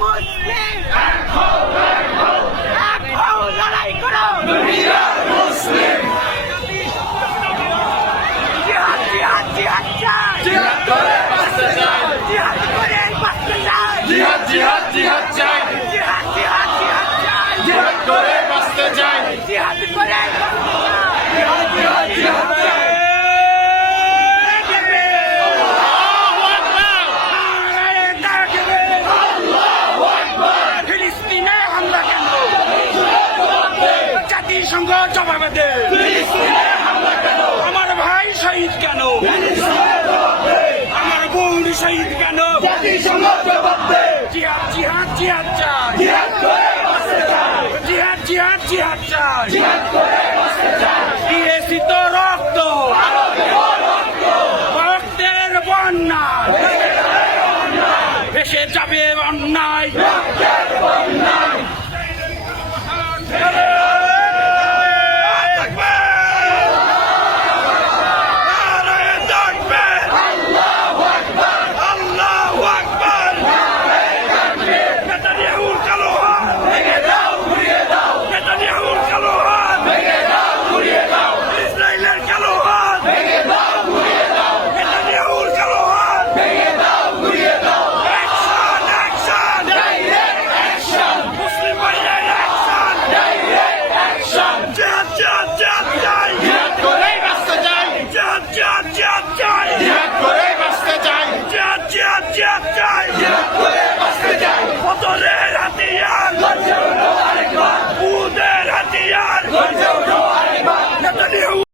মুসলিম এক হও লড়াই করো দুনিয়ার মুসলিম জিহাদ জিহাদ জিহাদ চাই জিহাদ করে বাঁচতে চাই জিহাদ করে বাঁচতে চাই জিহাদ জিহাদ জিহাদ চাই জিহাদ জিহাদ জিহাদ চাই জিহাদ করে বাঁচতে চাই জিহাদ করে বাঁচতে চাই জিহাদ জিহাদ জিহাদ চাই জাতিসংঘ জবাব দে আমার ভাই শহীদ কেন আমার বোন শহীদ কেন জিহাদ জিহাদ জিহাদ চাই জিহাদ জিহাদ জিহাদ চাই দিয়েছি তো রক্ত রক্তের বন্যা ভেসে যাবে অন্যায়